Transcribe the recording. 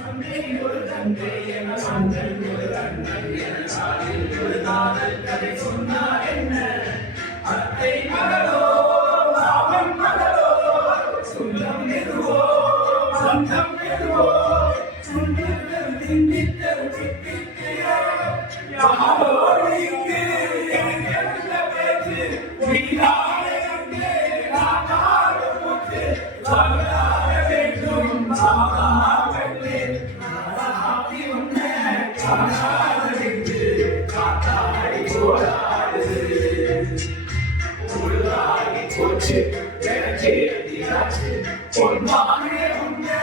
அன்னை ஒரு தந்தை என அண்ணன் ஒரு அண்ணன் என காலில் ஒரு காதல் கதை சொன்னார் என்ன அத்தை மகளோ ராமன் மகளோ சொந்தம் எதுவோ சொந்தம் எதுவோ சுண்டல் திண்டித்தல் திட்டித்தியோ யாரோடு இங்கு எனக்கு எந்த பேச்சு வீணாலே அங்கே நானாடு முத்து வரலாற வேண்டும் சாதாரணே நானாடி உன்னை காணாதென்று காத்தாடி போராடுது உள்ளாகி போச்சு எனக்கே எதிராச்சு பொன்மானே உன்னை